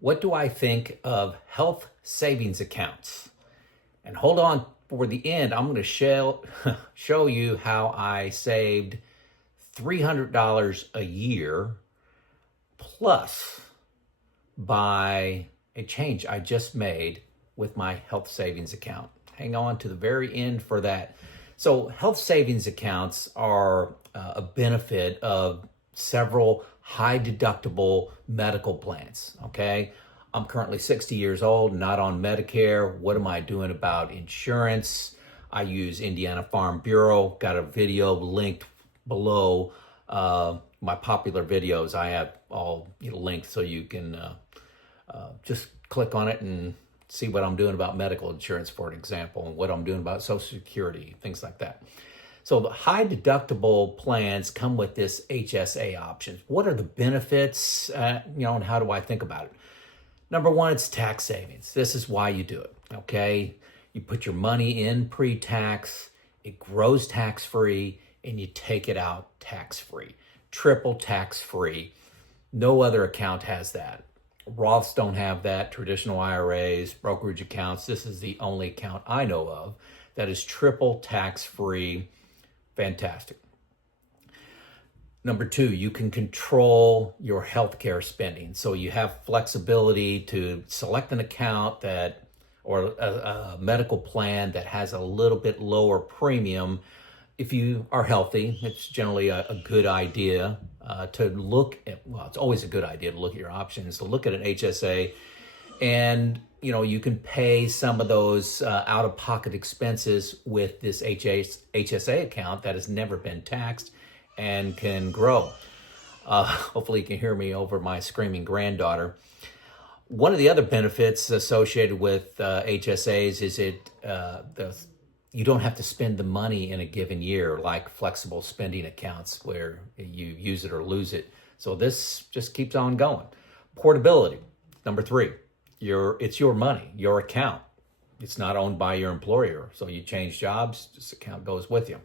What do I think of health savings accounts? And hold on for the end. I'm going to show you how I saved $300 a year plus by a change I just made with my health savings account. Hang on to the very end for that. So health savings accounts are a benefit of several high deductible medical plans, okay? I'm currently 60 years old, not on Medicare. What am I doing about insurance? I use Indiana Farm Bureau. Got a video linked below my popular videos. I have all linked so you can just click on it and see what I'm doing about medical insurance, for an example, and what I'm doing about Social Security, things like that. So the high deductible plans come with this HSA option. What are the benefits, and how do I think about it? Number one, it's tax savings. This is why you do it, okay? You put your money in pre-tax, it grows tax-free, and you take it out tax-free. Triple tax-free. No other account has that. Roths don't have that, traditional IRAs, brokerage accounts. This is the only account I know of that is triple tax-free. Fantastic. Number two, you can control your healthcare spending. So you have flexibility to select an account or a medical plan that has a little bit lower premium. If you are healthy, it's generally a good idea to look at, it's always a good idea to look at your options, to look at an HSA, and you can pay some of those out-of-pocket expenses with this HSA account that has never been taxed and can grow. Hopefully you can hear me over my screaming granddaughter. One of the other benefits associated with HSAs is you don't have to spend the money in a given year like flexible spending accounts where you use it or lose it. So this just keeps on going. Portability, number three. It's your money, your account. It's not owned by your employer. So you change jobs, this account goes with you.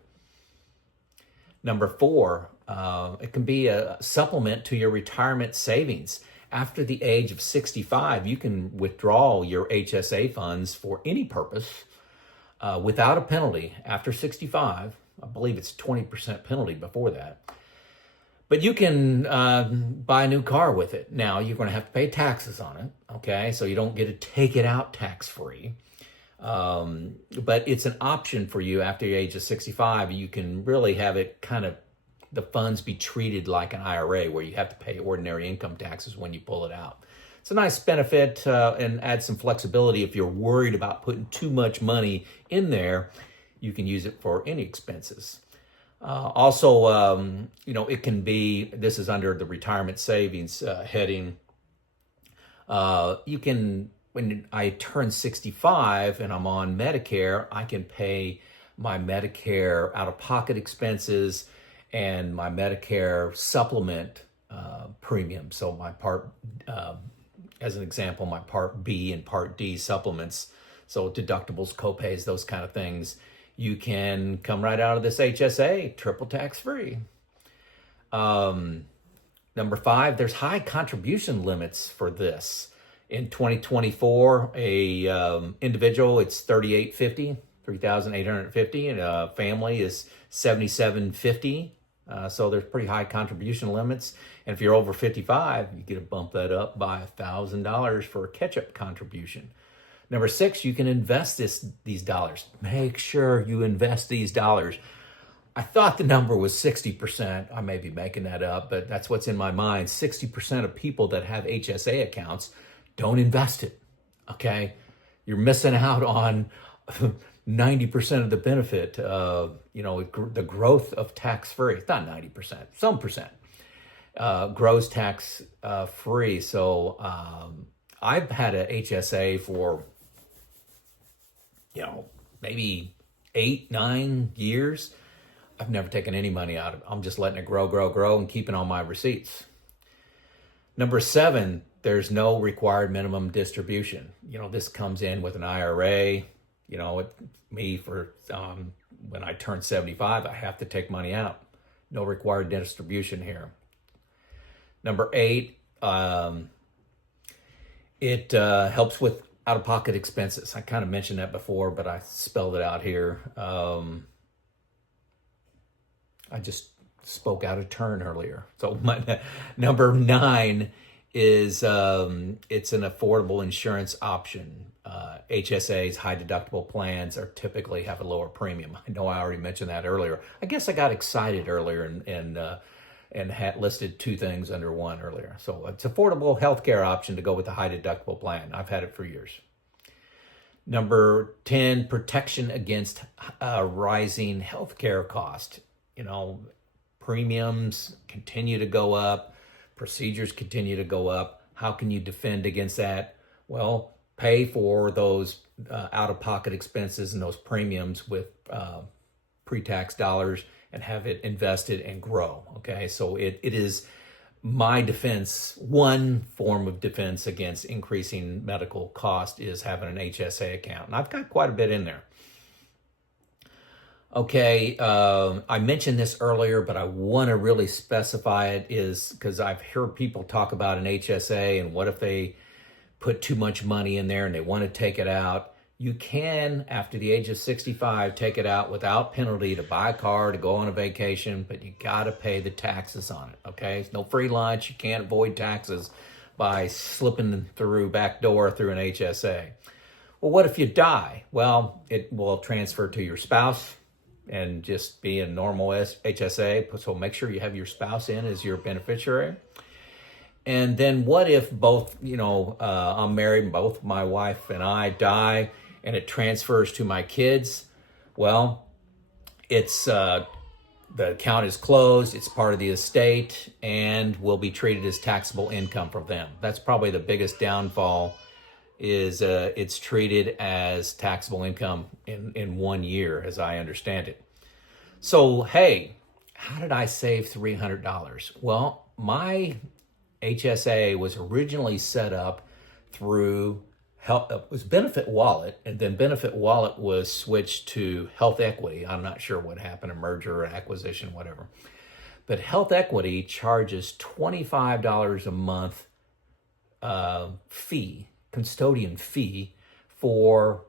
Number four, it can be a supplement to your retirement savings. After the age of 65, you can withdraw your HSA funds for any purpose without a penalty. After 65, I believe it's 20% penalty before that. But you can buy a new car with it. Now, you're going to have to pay taxes on it, okay? So you don't get to take it out tax-free. But it's an option for you after the age of 65. You can really have it the funds be treated like an IRA where you have to pay ordinary income taxes when you pull it out. It's a nice benefit and adds some flexibility. If you're worried about putting too much money in there, you can use it for any expenses. Also, it can be, this is under the retirement savings heading. You can, when I turn 65 and I'm on Medicare, I can pay my Medicare out-of-pocket expenses and my Medicare supplement premium. So my part, as an example, my Part B and Part D supplements, so deductibles, copays, those kind of things, you can come right out of this HSA, triple tax-free. Number five, there's high contribution limits for this. In 2024, a individual, it's $3,850, and a family is $7,750. So there's pretty high contribution limits. And if you're over 55, you get to bump that up by $1,000 for a catch-up contribution. Number six, you can invest these dollars. Make sure you invest these dollars. I thought the number was 60%. I may be making that up, but that's what's in my mind. 60% of people that have HSA accounts don't invest it, okay? You're missing out on 90% of the benefit of, the growth of tax-free. It's not 90%, some percent. Grows tax-free. So I've had a HSA for, maybe 8-9 years. I've never taken any money out of it. I'm just letting it grow, and keeping all my receipts. Number seven, there's no required minimum distribution. This comes in with an IRA. When I turn 75, I have to take money out. No required distribution here. Number eight, It helps with out-of-pocket expenses. I kind of mentioned that before, but I spelled it out here. I just spoke out of turn earlier. So my number 9 is it's an affordable insurance option. HSAs, high deductible plans, are typically have a lower premium. I know I already mentioned that earlier. I guess I got excited earlier and had listed 2 things under 1 earlier. So it's affordable healthcare option to go with the high deductible plan. I've had it for years. Number 10, protection against rising healthcare cost. You know, premiums continue to go up, procedures continue to go up. How can you defend against that? Well, pay for those out-of-pocket expenses and those premiums with pre-tax dollars and have it invested and grow. Okay, so it is my defense. One form of defense against increasing medical cost is having an HSA account, and I've got quite a bit in there. Okay, I mentioned this earlier, but I want to really specify it is because I've heard people talk about an HSA and what if they put too much money in there and they want to take it out. You can, after the age of 65, take it out without penalty to buy a car, to go on a vacation, but you got to pay the taxes on it, okay? It's no free lunch. You can't avoid taxes by slipping through back door through an HSA. Well, what if you die? Well, it will transfer to your spouse and just be a normal HSA. So make sure you have your spouse in as your beneficiary. And then what if both, I'm married, both my wife and I die, and it transfers to my kids? Well, it's the account is closed, it's part of the estate, and will be treated as taxable income for them. That's probably the biggest downfall, is it's treated as taxable income in 1 year, as I understand it. So, hey, how did I save $300? Well, my HSA was originally set up through it was Benefit Wallet, and then Benefit Wallet was switched to Health Equity. I'm not sure what happened, a merger or acquisition, whatever. But Health Equity charges $25 a month custodian fee for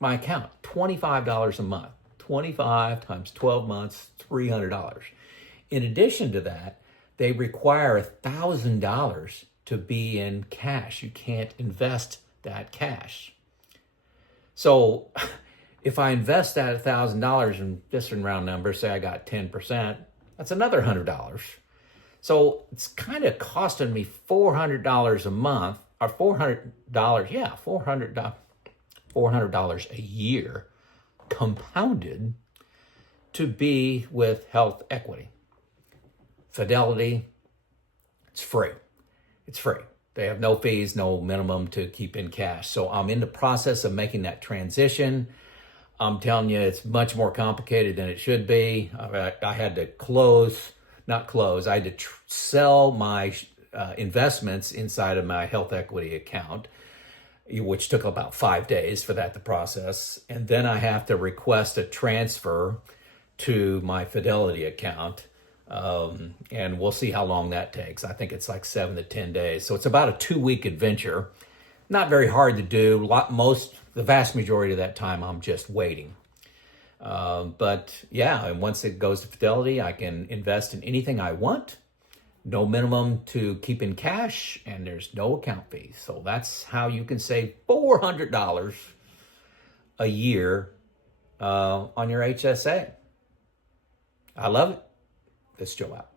my account. $25 a month. 25 times 12 months, $300. In addition to that, they require $1,000 to be in cash. You can't invest that cash. So if I invest that $1,000, and just in round numbers, say I got 10%, that's another $100. So it's kind of costing me $400 a month, or $400 a year compounded to be with Health Equity. Fidelity, it's free. It's free. They have no fees, no minimum to keep in cash. So I'm in the process of making that transition. I'm telling you, it's much more complicated than it should be. I had to I had to sell my investments inside of my Health Equity account, which took about 5 days for that to process. And then I have to request a transfer to my Fidelity account. And we'll see how long that takes. I think it's like 7 to 10 days. So it's about a 2-week adventure. Not very hard to do. The vast majority of that time, I'm just waiting. But yeah, and once it goes to Fidelity, I can invest in anything I want. No minimum to keep in cash, and there's no account fee. So that's how you can save $400 a year on your HSA. I love it. This is Joe out.